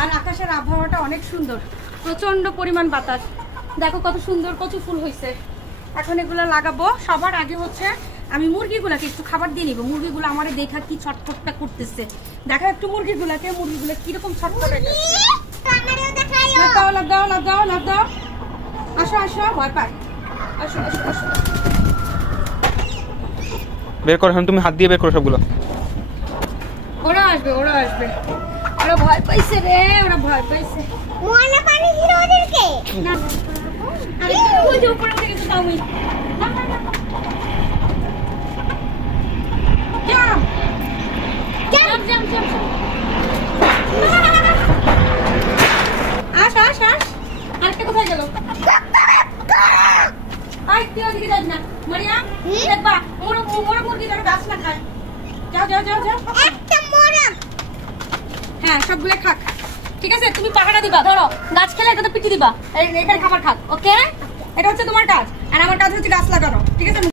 আর আকাশের আবহাওয়াটা অনেক সুন্দর, প্রচন্ড পরিমাণ বাতাস। দেখো কত সুন্দর কচু ফুল হয়েছে। এখন এগুলো লাগাবো। সবার আগে হচ্ছে আমি মুরগিগুলাকে একটু খাবার দিয়ে নিবো। মুরগিগুলো আমার দেখা কি ছটফটটা করতেছে। দেখা একটু মুরগিগুলো কিরকম ছটফট। লাগাও লাগাও লাগাও। আসো আসো, ভয় পায়। আসো আসো আসো, বের করো। তুমি হাত দিয়ে বের করো সবগুলো। ওরা আসবে ওরা আসবে। ওরা ভয় পাইছে রে, ওরা ভয় পাইছে। মোয়ানা পানি দিল ওদেরকে না আরে ওই যে উপরে থেকে তো দাও। Jump jump jump jump. আস আস আস। আরেকটা কোথায় গেল? আই তুই ওদিকে যাস না মারিয়া। দেখবা মোরা মুরগি যেন গাছ না খায়। যাও যাও যাও যাও। একটা মোরা, হ্যাঁ সবগুলো খাক। ঠিক আছে, তুমি পাহারা দিবা। ধরো গাছ খেলে এটা তো পিটি দিবা। এইটার খাবার খাক। ওকে, এটা হচ্ছে তোমার কাজ, আর আমার কাজ হচ্ছে গাছ লাগানো। ঠিক আছে।